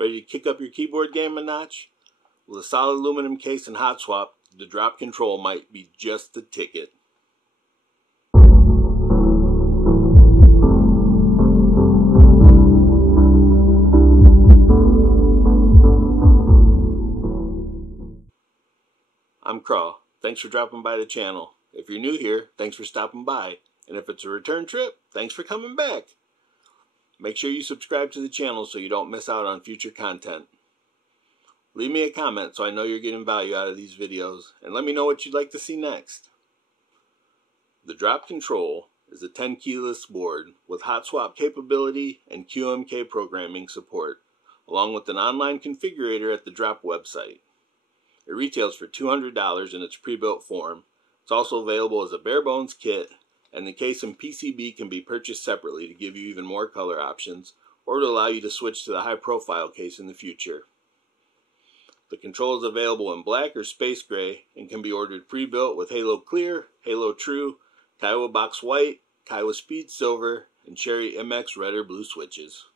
Ready to kick up your keyboard game a notch? With a solid aluminum case and Hotswap, the Drop control might be just the ticket. I'm Craw. Thanks for dropping by the channel. If you're new here, thanks for stopping by. And if it's a return trip, thanks for coming back. Make sure you subscribe to the channel so you don't miss out on future content. Leave me a comment so I know you're getting value out of these videos, and let me know what you'd like to see next. The Drop control is a 10 keyless board with Hotswap capability and QMK programming support, along with an online configurator at the Drop website. It retails for $200 in its pre-built form. It's also available as a bare bones kit, and the case and PCB can be purchased separately to give you even more color options, or to allow you to switch to the high profile case in the future. The control is available in black or space gray and can be ordered pre-built with Halo Clear, Halo True, Kiowa Box White, Kiowa Speed Silver, and Cherry MX Red or Blue switches.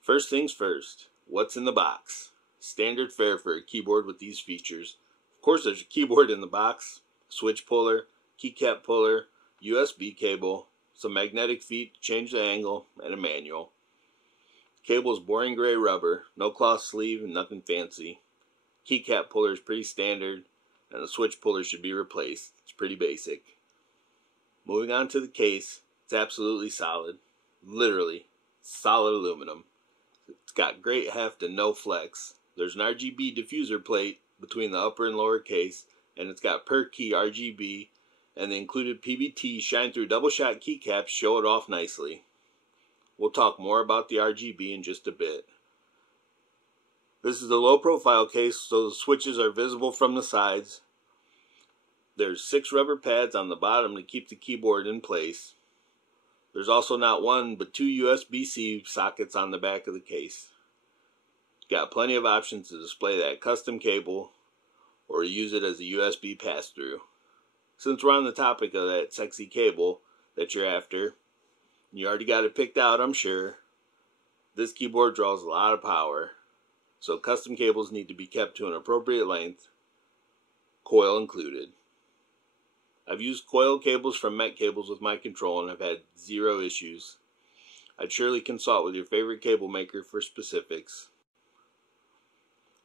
First things first, what's in the box? Standard fare for a keyboard with these features. Of course, there's a keyboard in the box, switch puller, keycap puller, USB cable, some magnetic feet to change the angle, and a manual. Cable is boring gray rubber, no cloth sleeve and nothing fancy. Keycap puller is pretty standard, and the switch puller should be replaced. It's pretty basic. Moving on to the case, it's absolutely solid. Literally, solid aluminum. It's got great heft and no flex. There's an RGB diffuser plate between the upper and lower case, and it's got per key RGB, and the included PBT shine through double shot keycaps show it off nicely. We'll talk more about the RGB in just a bit. This is a low profile case, so the switches are visible from the sides. There's 6 rubber pads on the bottom to keep the keyboard in place. There's also not one but 2 USB-C sockets on the back of the case. Got plenty of options to display that custom cable or use it as a USB pass-through. Since we're on the topic of that sexy cable that you're after, you already got it picked out, I'm sure. This keyboard draws a lot of power, so custom cables need to be kept to an appropriate length, coil included. I've used coil cables from Met Cables with my control and have had 0 issues. I'd surely consult with your favorite cable maker for specifics.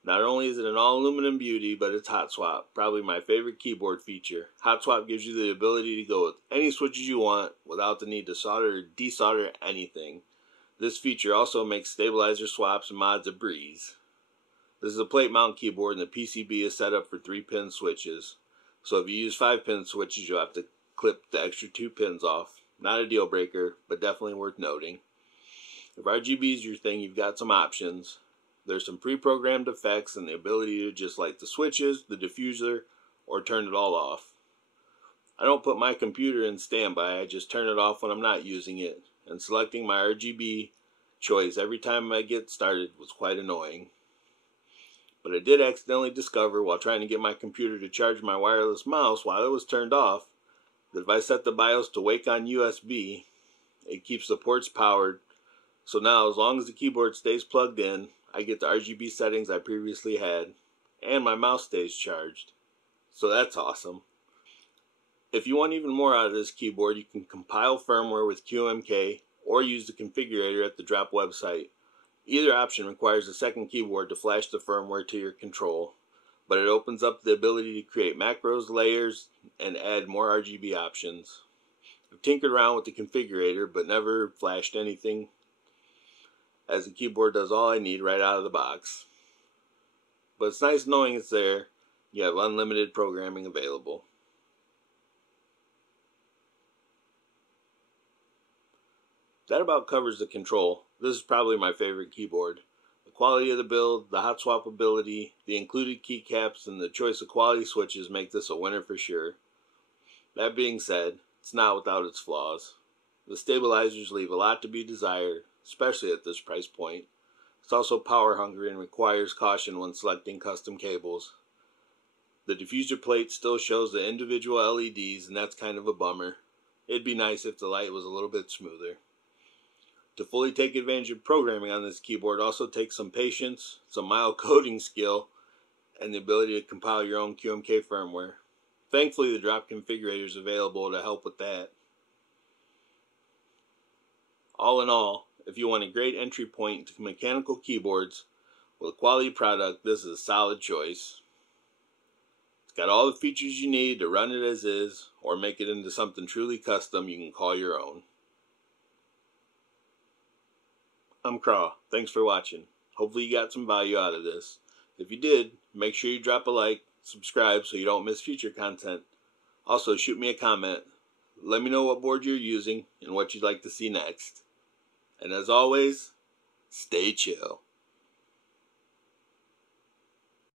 Not only is it an all-aluminum beauty, but it's Hotswap, probably my favorite keyboard feature. Hotswap gives you the ability to go with any switches you want without the need to solder or desolder anything. This feature also makes stabilizer swaps and mods a breeze. This is a plate mount keyboard, and the PCB is set up for 3-pin switches. So if you use 5-pin switches, you'll have to clip the extra 2 pins off. Not a deal breaker, but definitely worth noting. If RGB is your thing, you've got some options. There's some pre-programmed effects and the ability to just light the switches, the diffuser, or turn it all off. I don't put my computer in standby, I just turn it off when I'm not using it, and selecting my RGB choice every time I get started was quite annoying. But I did accidentally discover while trying to get my computer to charge my wireless mouse while it was turned off, that if I set the BIOS to wake on USB, it keeps the ports powered. So now as long as the keyboard stays plugged in, I get the RGB settings I previously had, and my mouse stays charged. So that's awesome. If you want even more out of this keyboard, you can compile firmware with QMK or use the configurator at the Drop website. Either option requires a second keyboard to flash the firmware to your control, but it opens up the ability to create macros, layers, and add more RGB options. I've tinkered around with the configurator, but never flashed anything, as the keyboard does all I need right out of the box. But it's nice knowing it's there. You have unlimited programming available. That about covers the control. This is probably my favorite keyboard. The quality of the build, the Hotswap ability, the included keycaps, and the choice of quality switches make this a winner for sure. That being said, it's not without its flaws. The stabilizers leave a lot to be desired, especially at this price point. It's also power hungry and requires caution when selecting custom cables. The diffuser plate still shows the individual LEDs, and that's kind of a bummer. It'd be nice if the light was a little bit smoother. To fully take advantage of programming on this keyboard also takes some patience, some mild coding skill, and the ability to compile your own QMK firmware. Thankfully, the Drop configurator is available to help with that. All in all, if you want a great entry point to mechanical keyboards with a quality product, this is a solid choice. It's got all the features you need to run it as is, or make it into something truly custom you can call your own. I'm Craw. Thanks for watching. Hopefully you got some value out of this. If you did, make sure you drop a like, subscribe so you don't miss future content. Also, shoot me a comment. Let me know what board you're using and what you'd like to see next. And as always, stay chill.